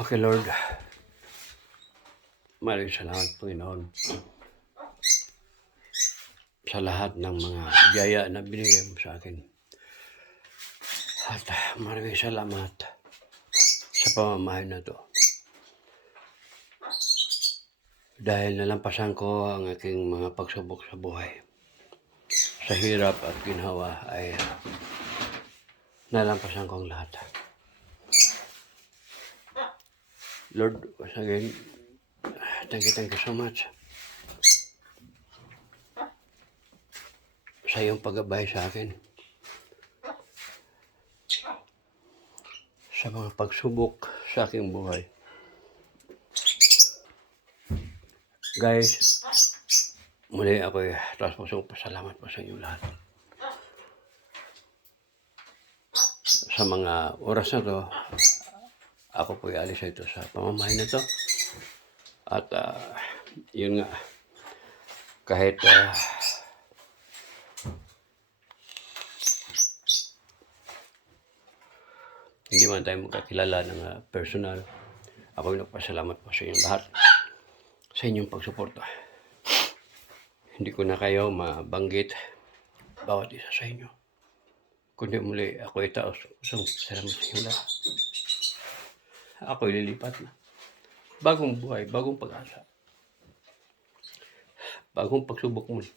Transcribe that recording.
Okay, Lord. Maraming salamat, Panginoon, sa lahat ng mga biyaya na binigay mo sa akin. At maraming salamat sa pamamahay na to. Dahil nalampasan ko ang aking mga pagsubok sa buhay. Sa hirap at ginhawa ay nalampasan ko ang lahat. Lord, once again, thank you so much sa iyong paggabay sa akin. Sa mga pagsubok sa aking buhay. Guys, muli ako'y taas pusong pasalamat po sa inyo lahat. Sa mga oras na to, ako po'y alis ito sa pamamahay na to. At yun nga, kahit hindi man tayo magkakilala ng personal, ako'y nagpasalamat po sa inyong lahat sa inyong pagsuporta. Hindi ko na kayo mabanggit bawat isa sa inyo. Kundi muli ako'y taos pusong salamat sa inyong lahat. Ako'y lilipat na. Bagong buhay, bagong pag-asa. Bagong pagsubok muli.